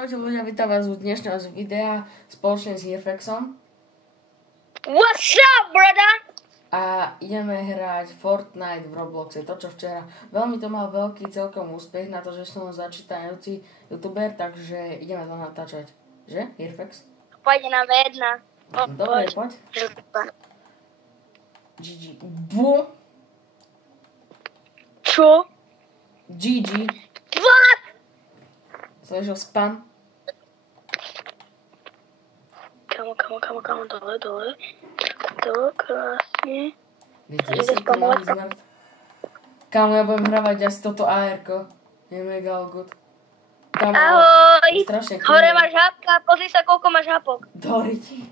Čaute ľudia, vítam vás u dnešného videa spoločne s Hirfexom. What's up, brother? A ideme hrať Fortnite v Robloxe, to čo včera. Veľmi to mal veľký celkom úspech na to, že som začítajúci youtuber, takže ideme to natáčať. Že, Hirfex? Pojď na V1. Dobre, poď. GG. Bu. Čo? GG. What? Slyšel spam? Kamo, dole. To krásne. Viete, si to malý zmrt. Kámo, ja budem hravať asi toto AR-ko. Je mega good. Kámo, Ahoj! strašne Hore máš hápka, pozri sa, koľko máš hápok. Dobre ti.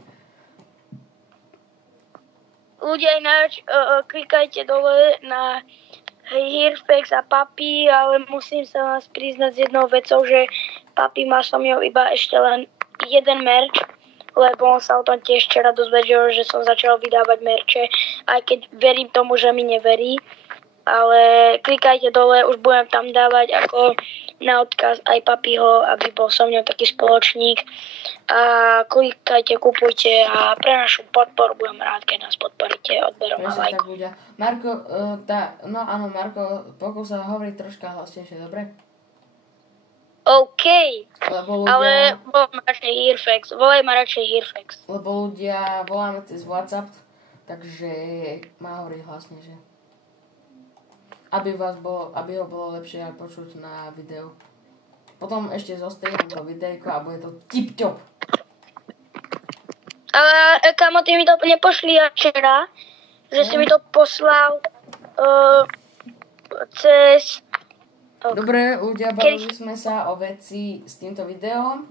Ľudia ináč, klikajte dole na Hirfex a Papi, ale musím sa vás priznať s jednou vecou, že Papi má so mnou iba ešte len jeden merch, lebo on sa o tom tiež včera dozvedel, že som začal vydávať merče, aj keď verím tomu, že mi neverí. Ale klikajte dole, už budem tam dávať ako na odkaz aj Papiho, aby bol so mnou taký spoločník. A klikajte, kupujte a pre našu podporu budem rád, keď nás podporíte odberom a lajkom. Marko, Marko, pokús sa hovoriť troška hlasnejšie, dobre? OK, Lebo ľudia, ale volaj ma radšej Hirfex. Lebo ľudia voláme cez WhatsApp, takže má hovoriť hlasnejšie. Aby ho bolo lepšie aj počuť na videu. Potom ešte zostrihnem to videjko a bude to tip-top. Ale kamo, ty mi to nepošli včera, že si mi to poslal cez... Dobre, ľudia, bavili sme sa o veci s týmto videom.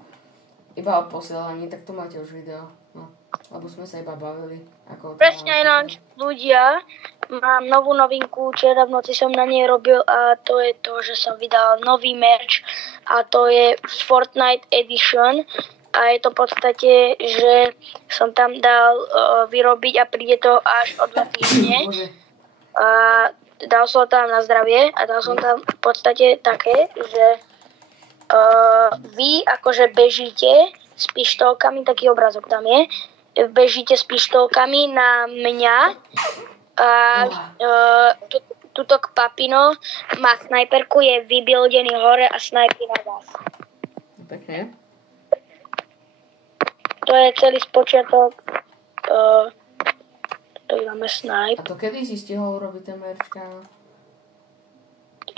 Iba o posielaní, tak tu máte už video. No, lebo sme sa iba bavili. Presne ináč, ľudia, mám novú novinku, včera v noci som na nej robil a to je to, že som vydal nový merch a to je Fortnite Edition a je to v podstate, že som tam dal vyrobiť a príde to až o 2 týždne a dal som tam na zdravie a dal som tam v podstate také, že vy akože bežíte s pištolkami, taký obrazok tam je, bežíte s pištolkami na mňa a tuto Papino má snajperku, je vybuildený hore a snajpí na vás. Pekne. To je celý spočiatok. To máme snipe. A to kedy si stihol urobiť ten merčka?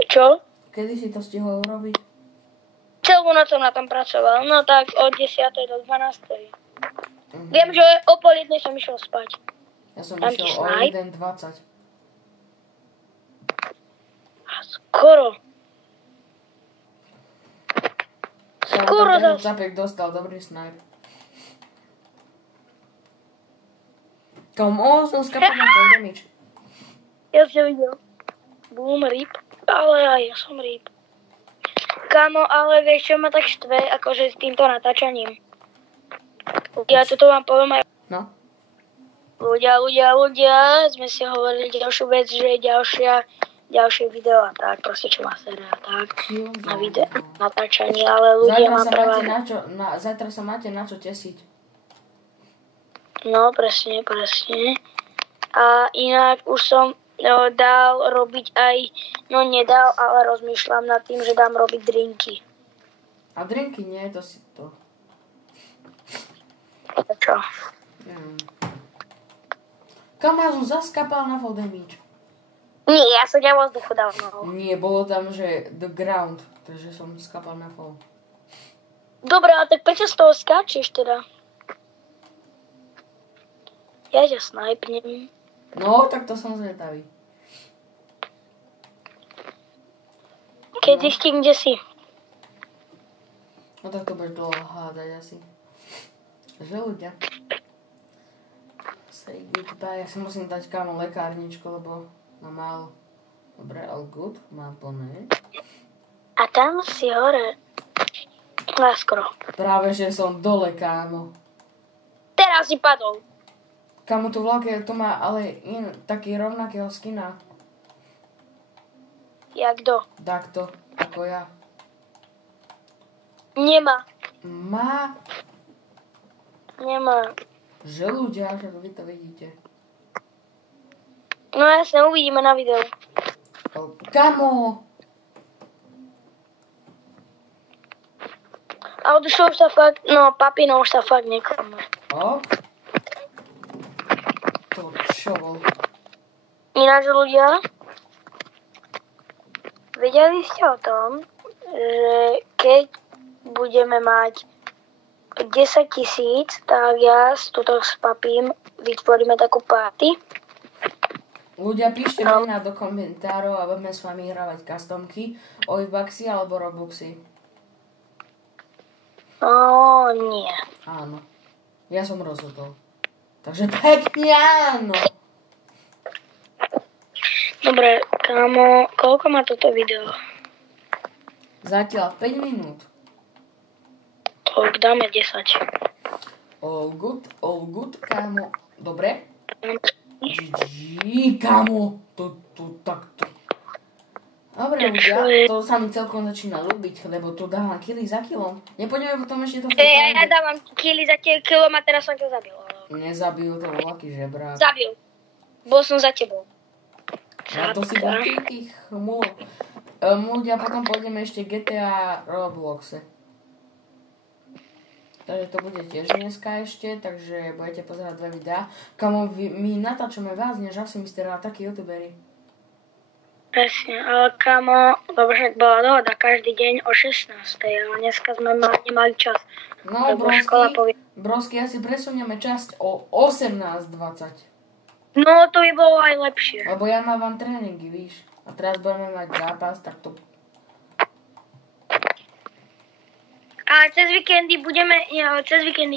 Čo? Kedy si to stihol urobiť? Celú noc som na tom pracoval. No tak od 10. do 12. Viem, že o 12:30 som išiel spať. Ja som išiel o 1:20. Skoro Zapek dostal dobrý snipe. Komu som skapal na full damage. Ja som videl. Boom, rip. Ale aj ja som rip. Kámo, ale vieš, čo ma tak štve, akože s týmto natáčaním. Ja toto vám poviem aj... No. Ľudia, sme si hovorili ďalšiu vec, že ďalšie video a tak, proste čo má séria a tak, na video, natáčanie, ale ľudia mám pre vás... Zajtra sa máte na čo tesiť. No, presne. A inak už som dal robiť aj, no nedal, ale rozmýšľam nad tým, že dám robiť drinky. A drinky nie, to si to. Čo? Kam som zaskapal na full damage? Nie, ja som ťa vo vzduchu dal nohou. Nie, bolo tam, že the ground, takže som skapal na full. Dobre, a tak prečo z toho skáčeš teda? Ja ťa snajpnem. No, tak to som zvedavý. Kde si? No tak to budeš dlho hádať asi. Takže ľudia. Say goodbye. Ja si musím dať kámo lekárničku, lebo mám málo. Dobre, all good. Mám plné. A tam si hore. Skoro. Práve, že som dole, kámo. Teraz si padol. Kámo, tu vlake, to má ale taký rovnakého skina. Jak kto? Takto, ako ja. Nemá. Má. Nemá. Že ľudia, že vy to vidíte. No jasne, uvidíme na videu. Kamo! A už sa fakt, no papino už sa fakt neklame. O? To čo bol? Ináč ľudia, vedeli ste o tom, že keď budeme mať 10 000, tak ja tuto s papím vytvoríme takú party. Ľudia, píšte mená do komentárov a budeme s vami hravať customky, Oybucksy alebo Robuxy. Nie. Áno. Ja som rozhodol. Takže pekne áno. Dobre, kámo, koľko má toto video? Zatiaľ 5 minút. Tak dáme 10. All good, kámo. Dobre? GG, kámo. Takto. Dobre, ľudia, to sa mi celkom začína ľúbiť, lebo tu dávam kily za kilom. Nepôjdeme potom ešte to Ja dávam kily za kilom a teraz som ťa zabil. Nezabil, to bol aký žebrák. Zabil. Bol som za tebou. A to si bol tých chmúl. Ľudia, potom pôjdeme ešte GTA Robloxe. Takže to bude tiež dneska ešte, takže budete pozerať 2 videá. Kamo, my natáčame vás, než asi my ste takí youtuberi. Presne, ale kámo, lebo však bola dohoda každý deň o 16. ale dneska sme nemali čas. No, brosky, asi presunieme časť o 18:20. No, to by bolo aj lepšie. Lebo ja mám tréningy, víš. A teraz budeme mať zápas, tak to... A cez víkendy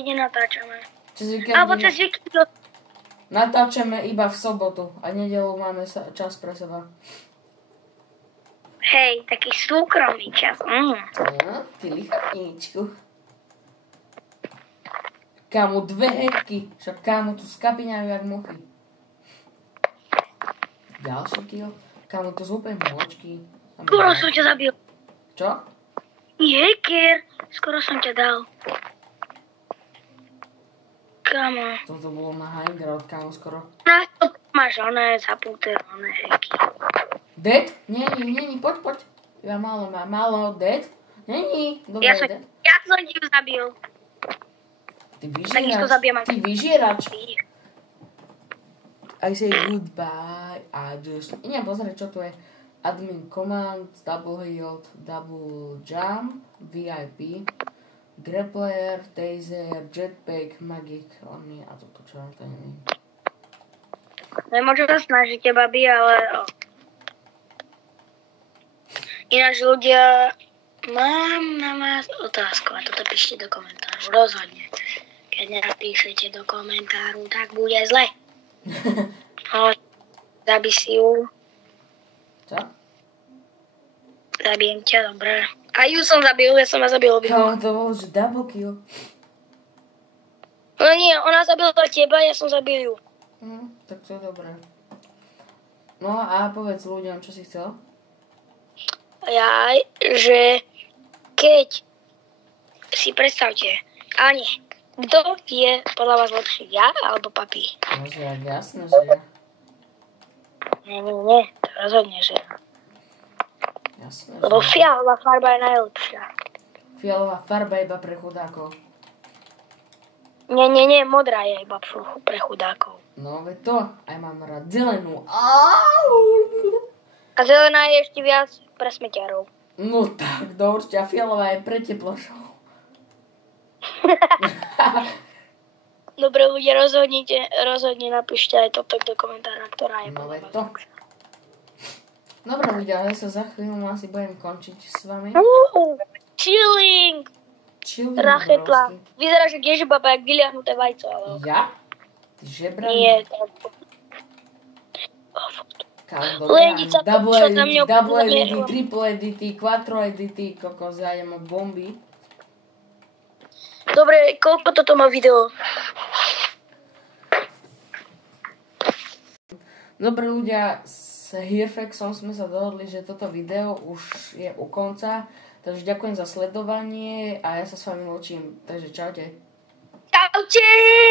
nenatáčame. Alebo cez víkendy... Natáčame iba v sobotu a nedeľu máme čas pre seba. Hej, taký súkromný čas. No, ty lichotníčku. Kámo, 2 hekky, však kámo tu skapiňajú jak muchy. Ďalší kill. Kámo, to sú úplne močky. Skoro som ťa zabil. Čo? Hacker, skoro som ťa dal. Kámo. Toto bolo na high ground, kámo, skoro. Na to máš oné zaputé, oné heky. Dead? Není, poď. Ja málo dead? Není, dobre, dead. Ja som ti ju zabil. Ty vyžierač. I say goodbye, I just... Idem pozrieť, čo tu je. Admin command, double healed, double jump, VIP, grappler, taser, jetpack, magic, a toto čo, to neviem. Nemôžu sa snažiť, babi, ale... Ináč ľudia, mám na vás otázku a toto píšte do komentáru, rozhodne. Keď nenapíšete do komentáru, tak bude zle. Zabi si ju. Čo? Zabijem ťa, dobre. A ju som zabil, ja som ma zabil. Kámo, to bol že double kill. No nie, ona zabila teba, ja som zabil ju. Tak to je dobré. No a povedz ľuďom, čo si chcel? Že keď si predstavte, Ani, kto je podľa vás lepší, ja alebo papi? No, že jasné, že ja. Nie, to rozhodne, že ja. Jasné, lebo že... fialová farba je najlepšia. Fialová farba iba pre chudákov. Nie, modrá je iba pre chudákov. No, veď to, aj mám rád zelenú. A zelená je ešte viac pre smeťarov. No tak, určite, a fialová je pre teplošov. Dobre, ľudia, rozhodne napíšte aj toto do komentára, ktorá je podľa vás. To. Dobre, ľudia, ja sa za chvíľu asi budem končiť s vami. Chilling, Rachetla. Vyzeráš jak ježibaba, jak vyliahnuté vajco. Ale... Ja? Ty žebrák? Nie, to... Double edity, triple edity, quattro edity, kokos, ja idem od bomby. Dobre, koľko toto má video? Dobre ľudia, s Hearflexom sme sa dohodli, že toto video už je u konca, Takže ďakujem za sledovanie a ja sa s vami lúčim. Takže čaute. Čaute!